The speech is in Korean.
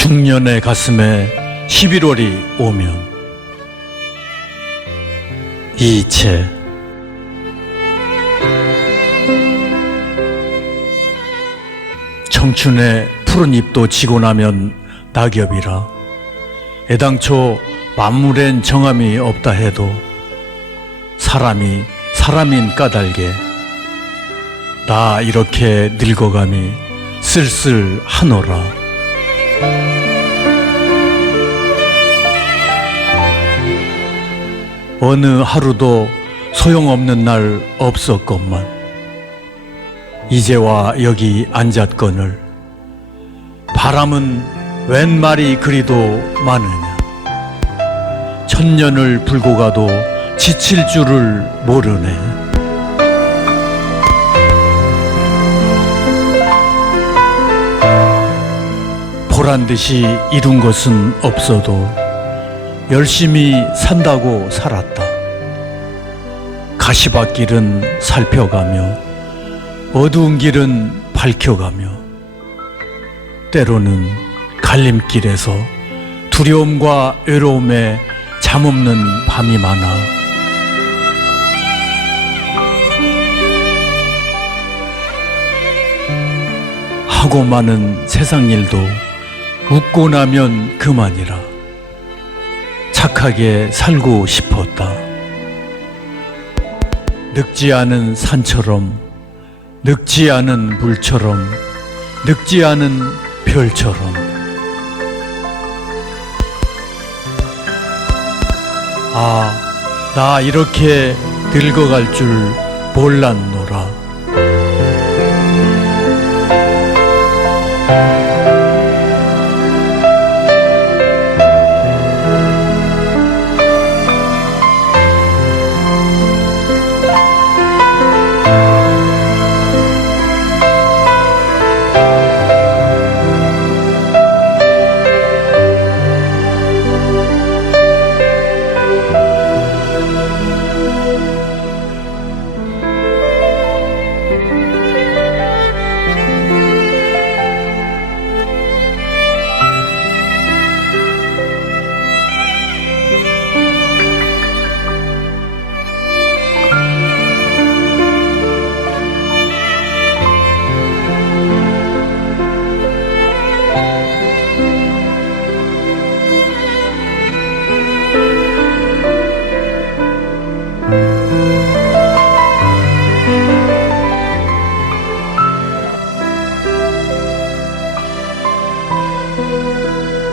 청년의 가슴에 11월이 오면 이채 청춘의 푸른 잎도 지고 나면 낙엽이라. 애당초 만물엔 정함이 없다 해도 사람이 사람인 까닭에 나 이렇게 늙어감이 쓸쓸하노라 어느 하루도 소용없는 날 없었건만 이제와 여기 앉았거늘 바람은 웬 말이 그리도 많으냐? 천년을 불고 가도 지칠 줄을 모르네 보란 듯이 이룬 것은 없어도 열심히 산다고 살았다. 가시밭길은 살펴가며 어두운 길은 밝혀가며 때로는 갈림길에서 두려움과 외로움에 잠없는 밤이 많아 하고 많은 세상 일도 웃고 나면 그만이라 착하게 살고 싶었다. 늙지 않은 산처럼, 늙지 않은 물처럼, 늙지 않은 별처럼. 아, 나 이렇게 늙어갈 줄 몰랐노라. Thank you.